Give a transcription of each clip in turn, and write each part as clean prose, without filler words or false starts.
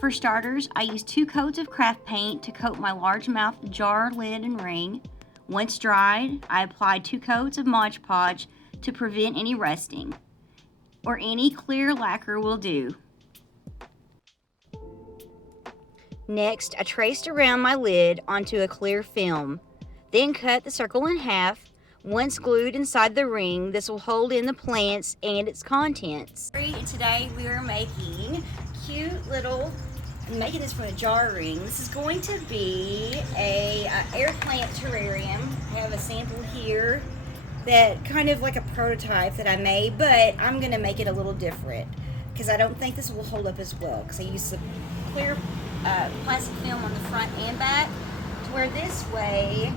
For starters, I use 2 coats of craft paint to coat my largemouth jar lid and ring. Once dried, I apply 2 coats of Mod Podge to prevent any rusting, or any clear lacquer will do. Next, I traced around my lid onto a clear film, then cut the circle in half. Once glued inside the ring, this will hold in the plants and its contents. Today we are making cute little, I'm making this from a jar ring. This is going to be a air plant terrarium. I have a sample here that kind of like a prototype that I made, but I'm gonna make it a little different because I don't think this will hold up as well, because I used some clear plastic film on the front and back, to where this way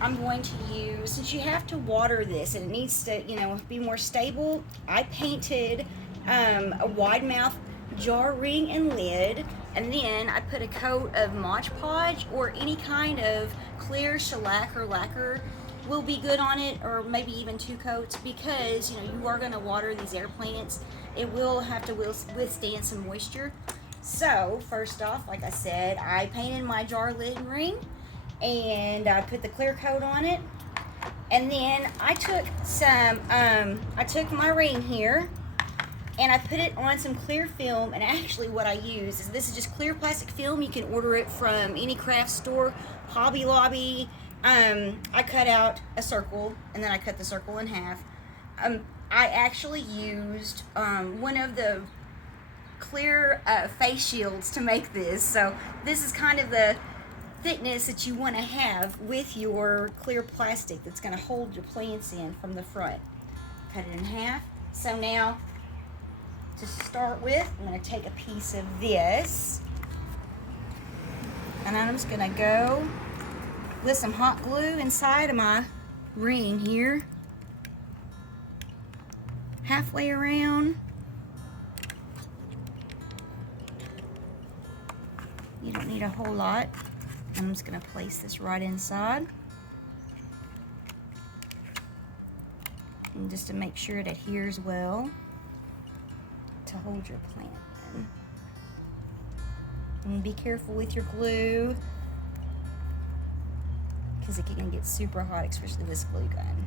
I'm going to use, since you have to water this and it needs to, be more stable, I painted a wide mouth jar ring and lid, and then I put a coat of Mod Podge or any kind of clear shellac or lacquer will be good on it, or maybe even 2 coats, because you are going to water these air plants. It will have to withstand some moisture. So first off, like I said, I painted my jar lid and ring, and I put the clear coat on it, and then I took I took my ring here and I put it on some clear film. And actually what I use is, this is just clear plastic film. You can order it from any craft store, Hobby Lobby. I cut out a circle, and then I cut the circle in half. I actually used one of the clear face shields to make this. So this is kind of the thickness that you want to have with your clear plastic that's going to hold your plants in from the front. Cut it in half. So now, to start with, I'm going to take a piece of this, and I'm just going to go with some hot glue inside of my ring here, halfway around. You don't need a whole lot. I'm just going to place this right inside, and just to make sure it adheres well to hold your plant in. And be careful with your glue, because it can get super hot, especially this glue gun.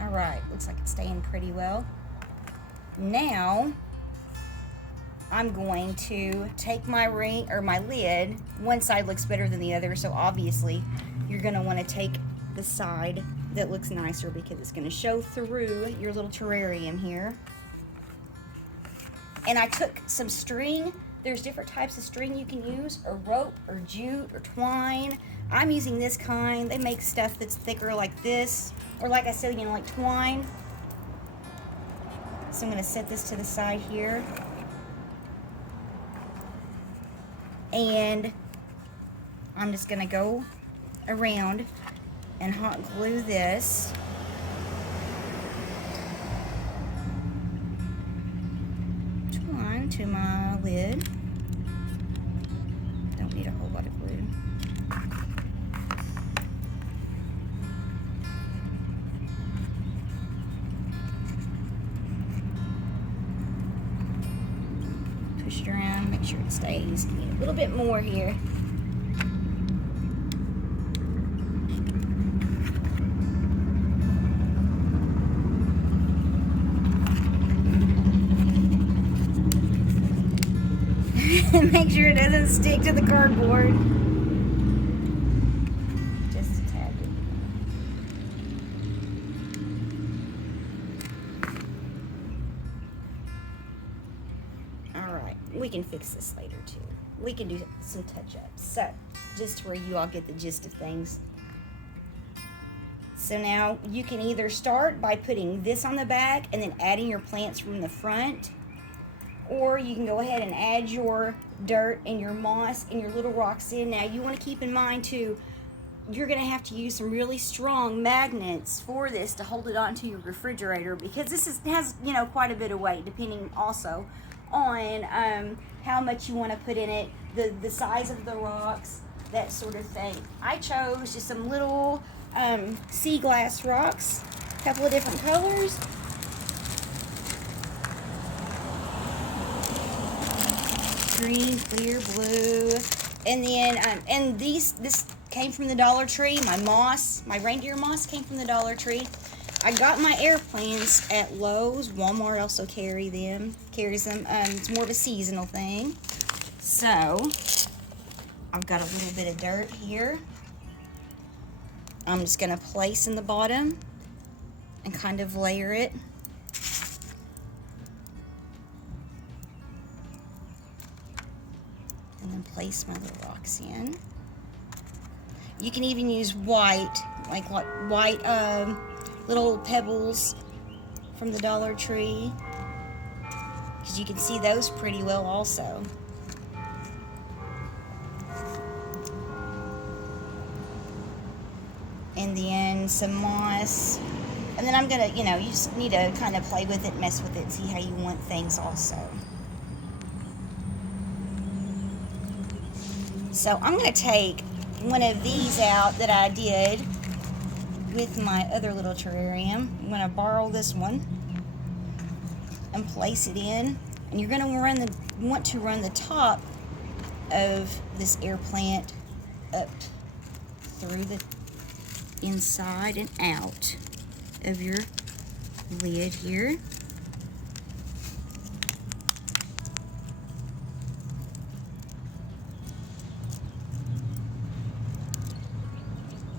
Alright, looks like it's staying pretty well. Now I'm going to take my ring, or my lid. One side looks better than the other, so obviously you're going to want to take the side that looks nicer, because it's going to show through your little terrarium here. And I took some string. There's different types of string you can use, or rope, or jute, or twine. I'm using this kind. They make stuff that's thicker like this, or like I said, like twine. So I'm going to set this to the side here. And I'm just going to go around and hot glue this. Twine to my lid. Don't need a whole lot of glue. Push it around, make sure it stays. Need a little bit more here. Make sure it doesn't stick to the cardboard. Just a tad bit. Alright, we can fix this later too. We can do some touch-ups. So, just where you all get the gist of things. So now you can either start by putting this on the back and then adding your plants from the front, or you can go ahead and add your dirt and your moss and your little rocks in. Now you want to keep in mind too, you're going to have to use some really strong magnets for this to hold it onto your refrigerator, because this has quite a bit of weight, depending also on how much you want to put in it, the size of the rocks, that sort of thing. I chose just some little sea glass rocks, a couple of different colors. green, clear, blue. And then, and this came from the Dollar Tree. My reindeer moss came from the Dollar Tree. I got my air plants at Lowe's. Walmart also carries them. It's more of a seasonal thing. So, I've got a little bit of dirt here. I'm just going to place in the bottom and kind of layer it. And then place my little rocks in. You can even use white, like white little pebbles from the Dollar Tree, because you can see those pretty well also. And then some moss. And then I'm gonna, you just need to kind of play with it, mess with it, see how you want things also. So I'm gonna take one of these out that I did with my other little terrarium. I'm gonna borrow this one and place it in. And you're gonna want to run the top of this air plant up through the inside and out of your lid here.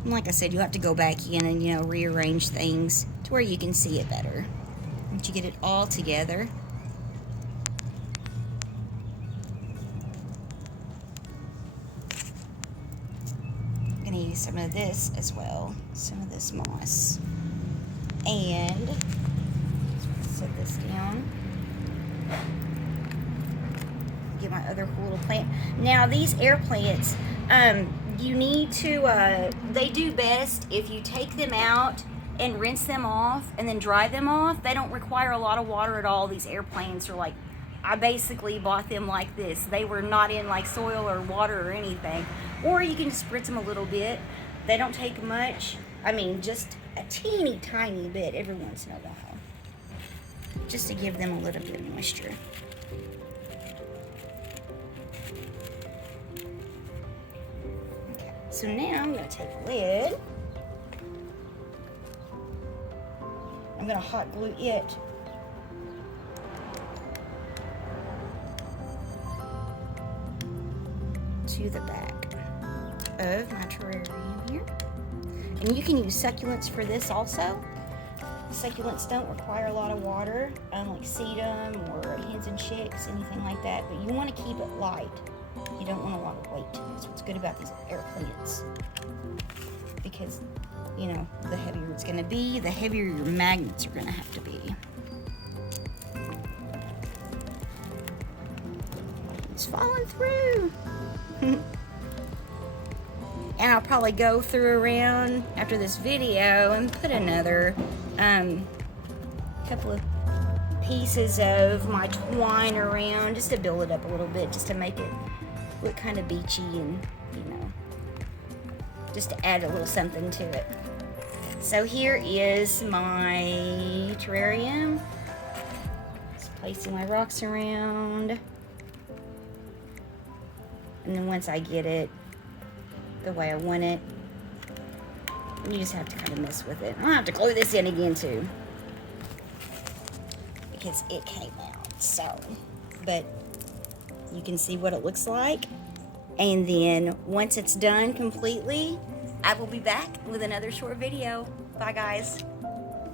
And like I said, you have to go back in and, rearrange things to where you can see it better. Once you get it all together. I'm going to use some of this as well. Some of this moss. And set this down. Get my other cool little plant. Now, these air plants, you need to, they do best if you take them out and rinse them off and then dry them off. They don't require a lot of water at all. These air plants are like, I basically bought them like this. They were not in like soil or water or anything. Or you can just spritz them a little bit. They don't take much. I mean, just a teeny tiny bit every once in a while. Just to give them a little bit of moisture. So now I'm going to take a lid. I'm going to hot glue it to the back of my terrarium here. And you can use succulents for this also. Succulents don't require a lot of water, like sedum or hens and chicks, anything like that. But you want to keep it light. You don't want a lot of weight. That's what's good about these air plants. Because, the heavier it's going to be, the heavier your magnets are going to have to be. It's falling through. And I'll probably go through around after this video and put another couple of pieces of my twine around just to build it up a little bit, just to make it look kind of beachy and, just to add a little something to it. So here is my terrarium. Just placing my rocks around. And then once I get it the way I want it, you just have to kind of mess with it. I'll have to glue this in again too, because it came out. So, but you can see what it looks like. And then once it's done completely, I will be back with another short video. Bye guys.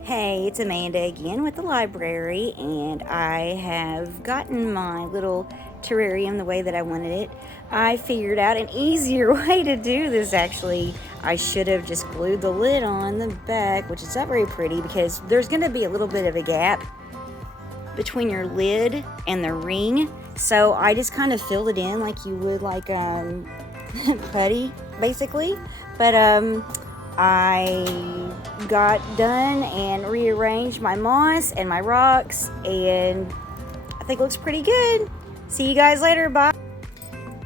Hey, it's Amanda again with the library, and I have gotten my little terrarium the way that I wanted it. I figured out an easier way to do this actually. I should have just glued the lid on the back, which is not very pretty because there's going to be a little bit of a gap between your lid and the ring. So I just kind of filled it in like you would like putty basically. But I got done and rearranged my moss and my rocks, and I think it looks pretty good. See you guys later. Bye.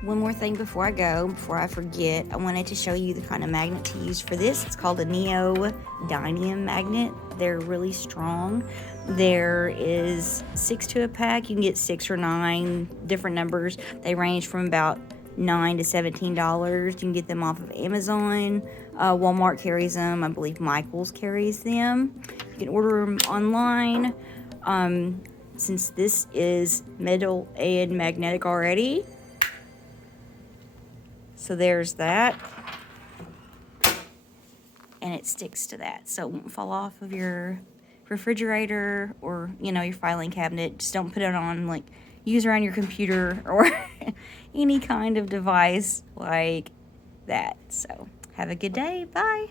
One more thing before I forget, I wanted to show you the kind of magnet to use for this. It's called a neodymium magnet. They're really strong. There is 6 to a pack. You can get 6 or 9 different numbers. They range from about $9 to $17. You can get them off of Amazon. Walmart carries them. I believe Michael's carries them. You can order them online. Since this is metal and magnetic already, so there's that, and it sticks to that, so it won't fall off of your refrigerator or, you know, your filing cabinet. Just don't put it on, like, use around your computer or any kind of device like that. So have a good day. Bye.